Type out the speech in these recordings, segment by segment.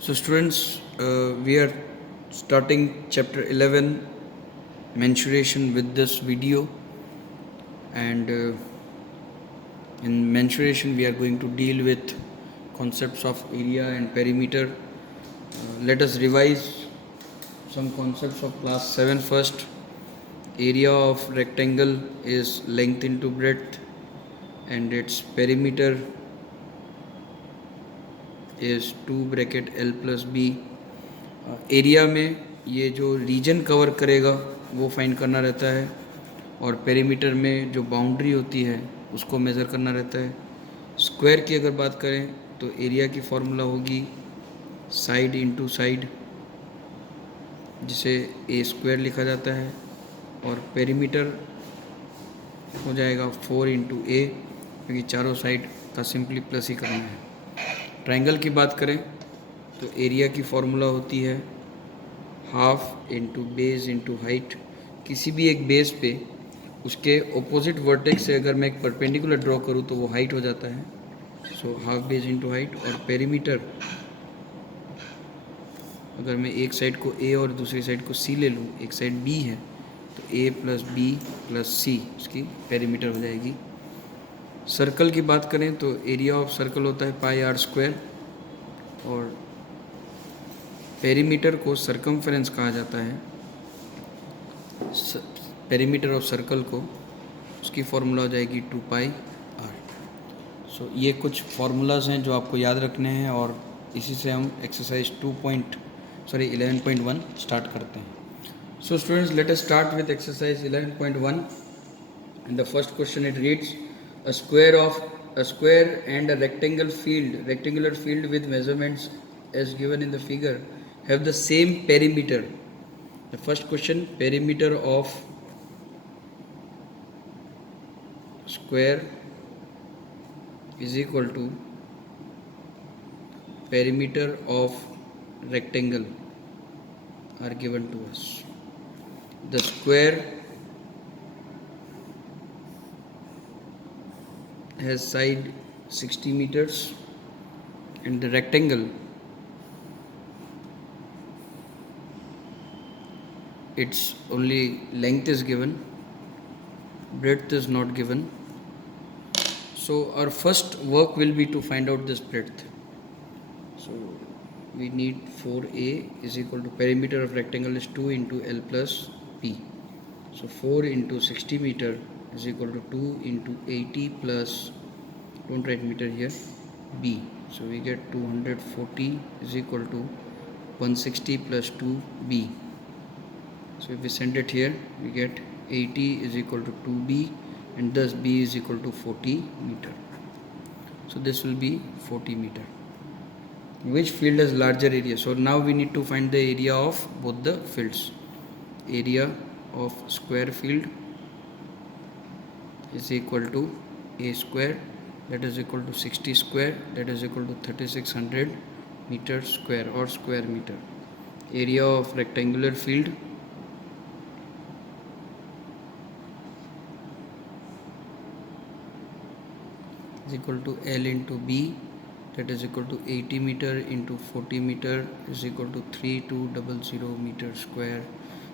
So students, we are starting chapter 11 mensuration with this video, and in mensuration we are going to deal with concepts of area and perimeter. Let us revise some concepts of class 7 first. Area of rectangle is length into breadth, and its perimeter is 2 bracket L plus B. Area में ये जो reason cover करेगा वो find करना रहता है, और perimeter में जो बाउंड्री होती है उसको मेज़र करना रहता है. स्क्वायर की अगर बात करें तो एरिया की फॉर्मूला होगी साइड इंटू साइड, जिसे ए स्क्वायर लिखा जाता है, और पेरीमीटर हो जाएगा 4 इंटू ए, क्योंकि चारों साइड का सिंपली प्लस ही करना है. ट्रायंगल की बात करें तो एरिया की फॉर्मूला होती है half into base into height. किसी भी एक बेस पे उसके ऑपोजिट वर्टेक्स से अगर मैं एक परपेंडिकुलर ड्रॉ करूँ तो वो हाइट हो जाता है. So half base into height. और पेरीमीटर, अगर मैं एक साइड को ए और दूसरी साइड को सी ले लूँ, एक साइड बी है तो ए प्लस बी प्लस सी उसकी पेरीमीटर हो जाएगी. सर्कल की बात करें तो एरिया ऑफ सर्कल होता है पाई आर स्क्वायर, और पेरीमीटर को सर्कमफेरेंस कहा जाता है. पेरीमीटर ऑफ सर्कल को उसकी फॉर्मूला हो जाएगी 2 पाई आर. सो ये कुछ फार्मूलाज हैं जो आपको याद रखने हैं, और इसी से हम एक्सरसाइज 11.1 स्टार्ट करते हैं. So students, let us start with exercise 11.1. And the first question it reads a square and a rectangular field with measurements as given in the figure have the same perimeter. The first question, perimeter of square is equal to perimeter of rectangle are given to us. The square has side 60 meters, and the rectangle its only length is given, breadth is not given. So our first work will be to find out this breadth. So we need 4a is equal to perimeter of rectangle is 2 into L plus P. So 4 into 60 meter is equal to 2 into 80 plus, don't write meter here, B. So we get 240 is equal to 160 plus 2B. So if we send it here, we get 80 is equal to 2B, and thus B is equal to 40 meter. So this will be 40 meter. Which field has larger area? So now we need to find the area of both the fields. Area of square field is equal to a square, that is equal to 60 square, that is equal to 3600 meter square or square meter. Area of rectangular field is equal to L into B, that is equal to 80 meter into 40 meter is equal to 3200 meter square.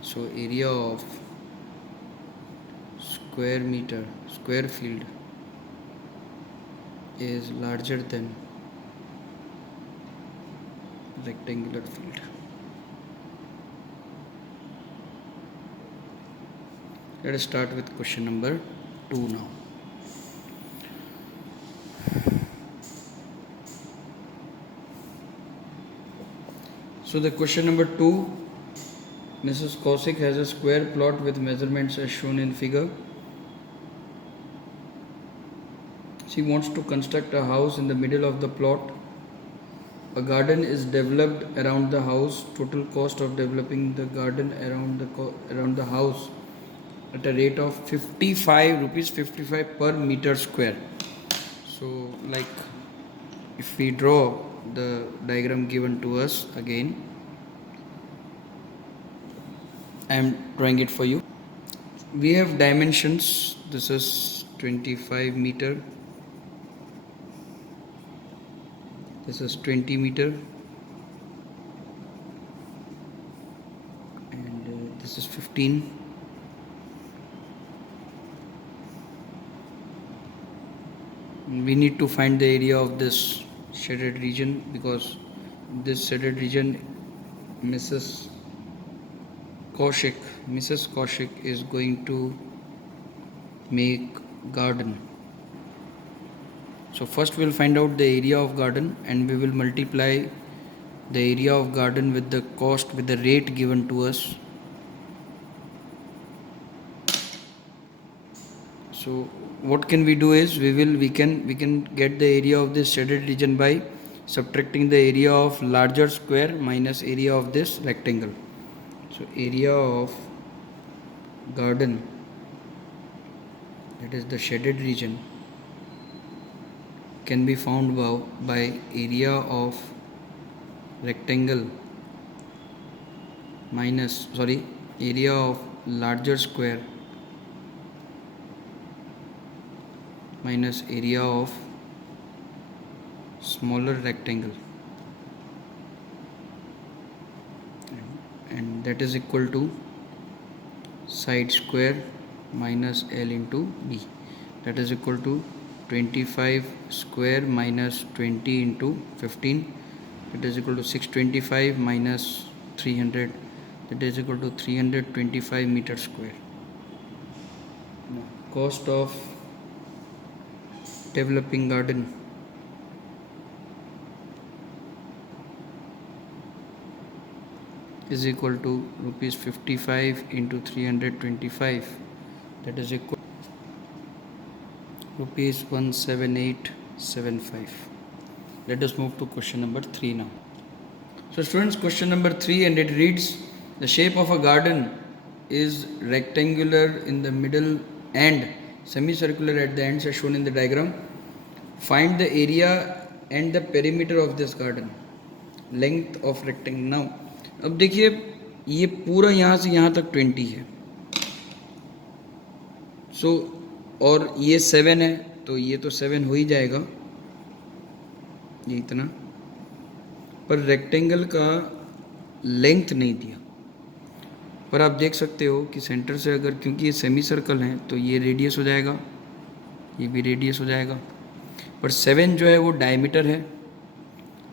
So area of square field is larger than rectangular field. Let us start with question number 2 now. So the question number 2, Mrs. Kaushik has a square plot with measurements as shown in figure. She wants to construct a house in the middle of the plot. A garden is developed around the house. Total cost of developing the garden around the house at a rate of 55 rupees 55 per meter square. So like if we draw the diagram given to us again, I am drawing it for you. We have dimensions. This is 25 meter, this is 20 meter, this is 15. We need to find the area of this shaded region, because this shaded region Mrs. Kaushik is going to make garden. So first we'll find out the area of garden, and we will multiply the area of garden with the cost, with the rate given to us. So what can we do is we can get the area of this shaded region by subtracting the area of larger square minus area of this rectangle. So area of garden, that is the shaded region, can be found by area of rectangle minus area of larger square minus area of smaller rectangle, and that is equal to side square minus L into B. That is equal to 25 square minus 20 into 15. That is equal to 625 minus 300. That is equal to 325 meter square. Now, cost of developing garden is equal to rupees 55 into 325. That is equal to rupees 17875. Let us move to question number 3 now. So students, question number 3, and it reads, the shape of a garden is rectangular in the middle and semicircular at the ends as shown in the diagram. Find the area and the perimeter of this garden. Length of rectangle. Now अब देखिए, ये पूरा यहाँ से यहाँ तक 20 है. सो और ये 7 है, तो ये तो 7 हो ही जाएगा, ये इतना. पर रेक्टेंगल का लेंथ नहीं दिया. पर आप देख सकते हो कि सेंटर से अगर, क्योंकि ये सेमी सर्कल है, तो ये रेडियस हो जाएगा, ये भी रेडियस हो जाएगा. पर 7 जो है वो डायमीटर है,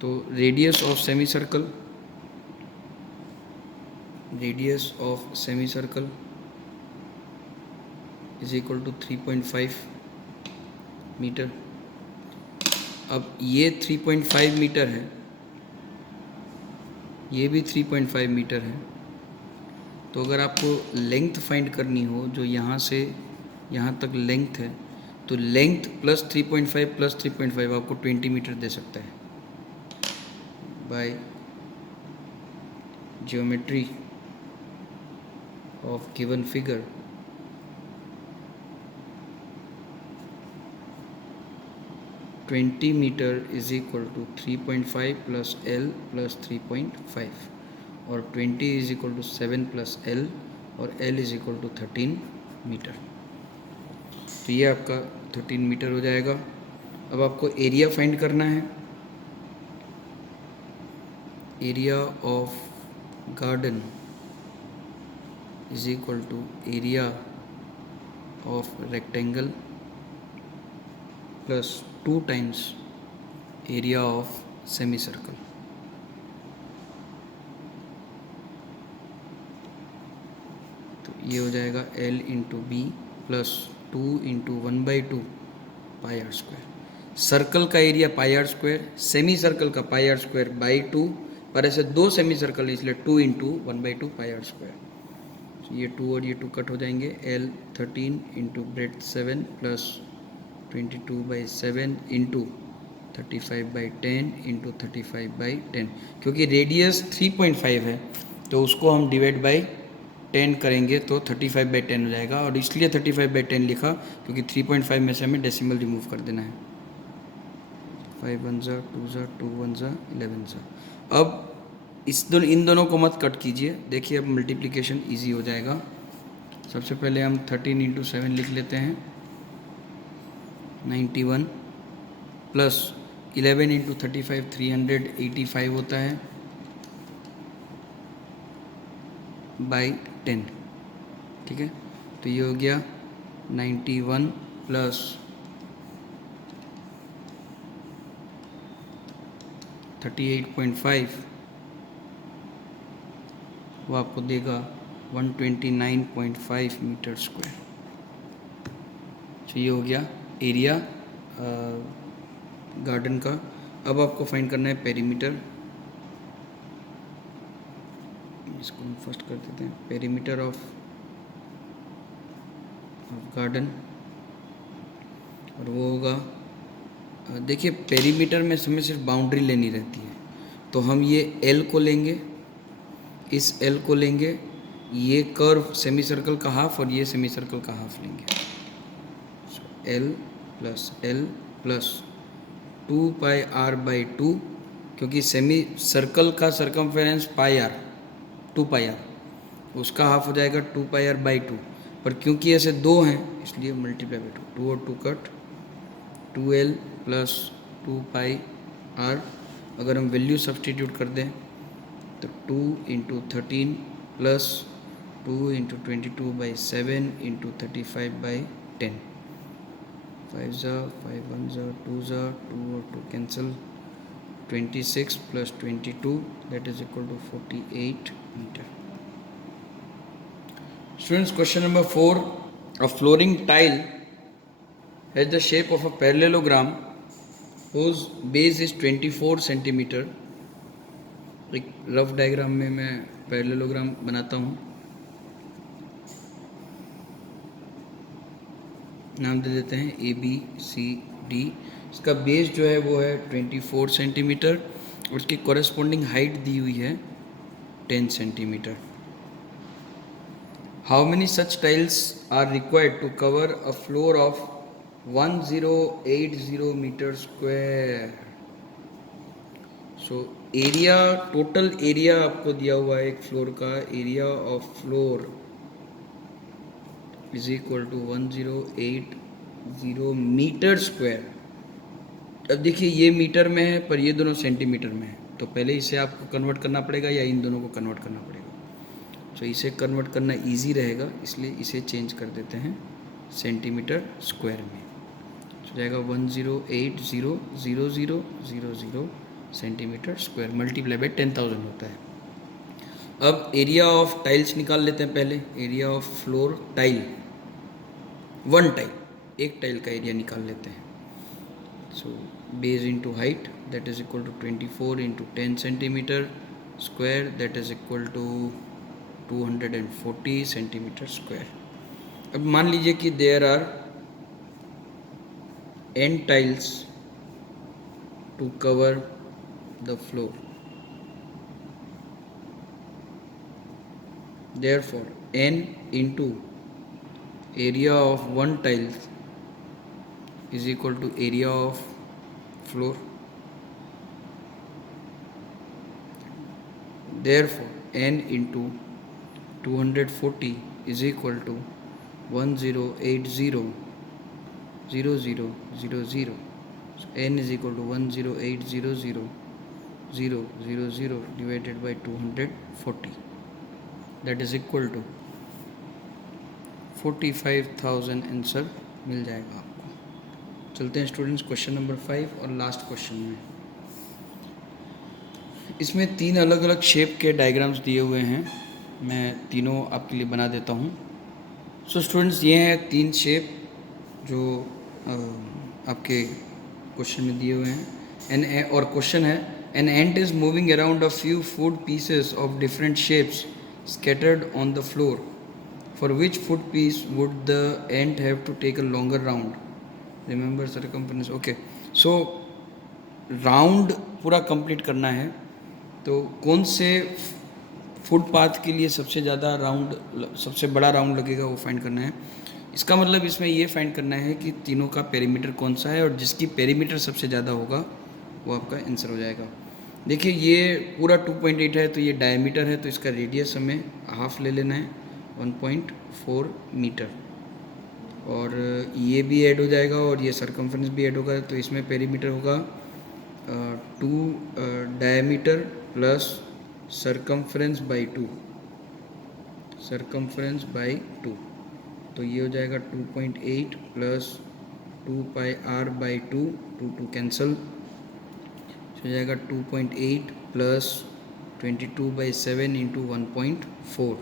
तो radius of semicircle is equal to 3.5 metre. अब ये 3.5 मीटर है, ये भी 3.5 मीटर है. तो अगर आपको लेंथ फाइंड करनी हो, जो यहाँ से यहाँ तक लेंथ है, तो लेंथ प्लस 3.5 प्लस 3.5 आपको 20 मीटर दे सकता है. By geometry of given figure, meter is equal to 3.5 plus L plus 3.5, और 20 is equal to 7 plus L, और L is equal to 13 metre. तो ये आपका 13 मीटर हो जाएगा. अब आपको एरिया फाइंड करना है. Area of garden is equal to area of rectangle plus 2 times area of semicircle. तो ये हो जाएगा L into B plus 2 into 1/2 pi r square. Circle का area pi r square, semi circle का pi r square by 2, पर ऐसे 2 semi circle इसलिए 2 into 1/2 pi r square. ये 2 और ये 2 कट हो जाएंगे. L 13 into breadth 7 plus 22/7 into 35/10 into 35/10. क्योंकि रेडियस 3.5 है, तो उसको हम डिवाइड बाई 10 करेंगे तो 35/10 हो जाएगा. और इसलिए 35/10 लिखा क्योंकि 3.5 में से हमें डेसिमल रिमूव कर देना है. 5 1 2 2 1 11. अब इन दोनों को मत कट कीजिए. देखिए अब मल्टीप्लिकेशन इजी हो जाएगा. सबसे पहले हम 13 इंटू 7 लिख लेते हैं. 91 प्लस 11 इंटू 35 385 होता है बाई 10, ठीक है। तो ये हो गया 91 प्लस 38.5, वो आपको देगा 129.5 मीटर स्क्वायर। तो ये हो गया एरिया गार्डन का। अब आपको फाइंड करना है पेरीमीटर। इसको हम फर्स्ट कर देते हैं, पेरीमीटर ऑफ गार्डन, और वो होगा, देखिए पेरीमीटर में हमें सिर्फ बाउंड्री लेनी रहती है, तो हम ये एल को लेंगे, इस एल को लेंगे, ये कर्व सेमी सर्कल का हाफ और ये सेमी सर्कल का हाफ लेंगे। एल प्लस 2πr/2, क्योंकि सेमी सर्कल का सर्कमफेरेंस πr, 2πr, उसका हाफ हो जाएगा 2πr/2, पर क्योंकि ऐसे दो हैं इसलिए मल्टीप्लाई बाई 2 और 2 कट, 2l प्लस 2πr। अगर हम वैल्यू सब्सटीट्यूट कर दें तो 2 × 13 प्लस 2 × 22/7 × 35/10, 5 ज़ा 5 1 ज़ा 2 ज़ा 2 और 2 cancel, 26 plus 22 that is equal to 48 metre. Students, question number 4. A flooring tile has the shape of a parallelogram whose base is 24 centimeter. एक रफ डायग्राम में मैं पैरेललोग्राम बनाता हूँ, नाम दे देते हैं ABCD। इसका बेस जो है वो है 24 सेंटीमीटर और उसकी कॉरेस्पॉन्डिंग हाइट दी हुई है 10 centimetre. How many such tiles are required to cover a floor of 1080 meter square? So area, total area आपको दिया हुआ है एक फ्लोर का, area of floor is equal to 1080 metre square. अब देखिए ये मीटर में है पर ये दोनों सेंटीमीटर में है, तो पहले इसे आपको कन्वर्ट करना पड़ेगा या इन दोनों को कन्वर्ट करना पड़ेगा। तो इसे कन्वर्ट करना इजी रहेगा, इसलिए इसे चेंज कर देते हैं सेंटीमीटर स्क्वायर में। तो जाएगा 10800000 सेंटीमीटर स्क्वायर मल्टीप्लाई बाई 10,000 होता है। अब एरिया ऑफ टाइल्स निकाल लेते हैं पहले। Area of floor tile, one tile, एक टाइल का एरिया निकाल लेते हैं। So base into height that is equal to 24 × 10 centimetre square that is equal to 240 centimetre square. अब मान लीजिए कि there are n tiles to cover the floor. Therefore, n into area of one tile is equal to area of floor. Therefore, n into 240 is equal to 1080 0000. So n is equal to 10800000 divided by 240. That is equal to 45,000 answer मिल जाएगा आपको। चलते हैं students question number 5 और last question में। इसमें 3 अलग अलग shape के डायग्राम्स दिए हुए हैं, मैं तीनों आपके लिए बना देता हूँ। सो स्टूडेंट्स ये हैं 3 शेप जो आपके क्वेश्चन में दिए हुए हैं। और क्वेश्चन है an ant is moving around a few food pieces of different shapes scattered on the floor. For which food piece would the ant have to take a longer round? Remember circumference. Okay. So round पूरा complete करना है, तो कौन से footpath के लिए सबसे ज़्यादा राउंड, सबसे बड़ा राउंड लगेगा वो फाइंड करना है। इसका मतलब इसमें ये फाइंड करना है कि तीनों का पेरीमीटर कौन सा है और जिसकी पेरीमीटर सबसे ज़्यादा होगा वो आपका आंसर हो जाएगा। देखिए ये पूरा 2.8 है तो ये डायमीटर है, तो इसका रेडियस हमें हाफ ले लेना है 1.4 मीटर, और ये भी ऐड हो जाएगा और ये सरकमफ्रेंस भी ऐड होगा, तो इसमें पेरीमीटर होगा 2 diameter plus circumference by 2। Circumference by 2, तो ये हो जाएगा 2.8 प्लस 2πr/2, 2 कैंसल, हो जाएगा 2.8 प्लस 22/7 इंटू 1.4।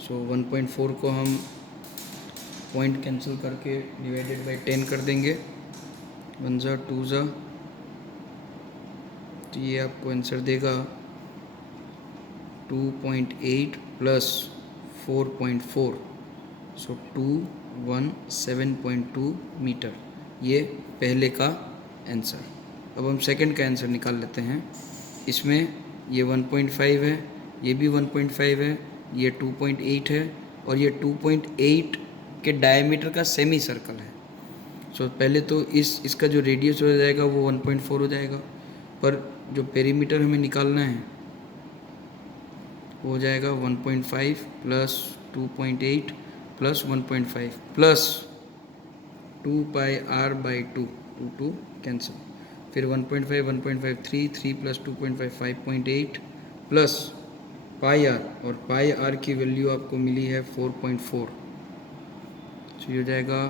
सो 1.4 को हम पॉइंट कैंसिल करके डिवाइडेड बाई 10 कर देंगे, 1 ज़ा 2 ज़ा, तो ये आपको आंसर देगा 2.8 प्लस 4.4, सो 217.2 मीटर, ये पहले का आंसर। अब हम सेकंड का आंसर निकाल लेते हैं। इसमें ये 1.5 है, ये भी 1.5 है, ये 2.8 है और ये 2.8 के डायमीटर का सेमी सर्कल है। सो पहले तो इसका जो रेडियस हो जाएगा वो 1.4 हो जाएगा, पर जो पेरीमीटर हमें निकालना है वो हो जाएगा 1.5 plus 2.8 plus 1.5 plus 2πr/2, 2 cancel, फिर 1.5 1.5 3 प्लस 2.5 5.8 प्लस πr, और πr की वैल्यू आपको मिली है 4.4, तो ये हो जाएगा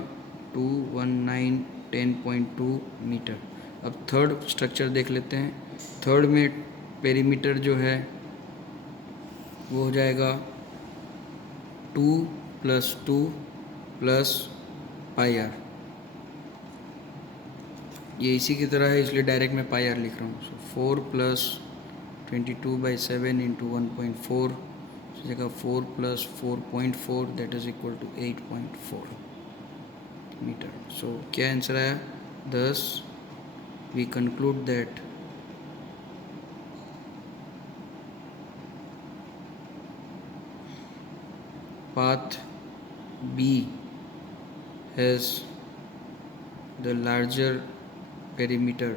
21910.2 मीटर। अब थर्ड स्ट्रक्चर देख लेते हैं। थर्ड में पेरीमीटर जो है वो हो जाएगा 2 प्लस 2 प्लस πr, ये इसी की तरह है इसलिए डायरेक्ट मैं πr लिख रहा हूँ। सो 4 प्लस 22/7 इंटू 1.4, जगह 4 plus 4.4 that is equal to 8.4 metre. So क्या आंसर आया? thus we conclude that path B has the larger perimeter।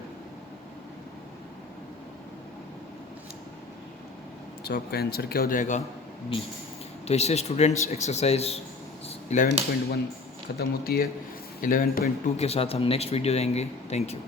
तो आपका आंसर क्या हो जाएगा? बी। तो इससे स्टूडेंट्स एक्सरसाइज 11.1 ख़त्म होती है। 11.2 के साथ हम नेक्स्ट वीडियो देंगे। Thank you.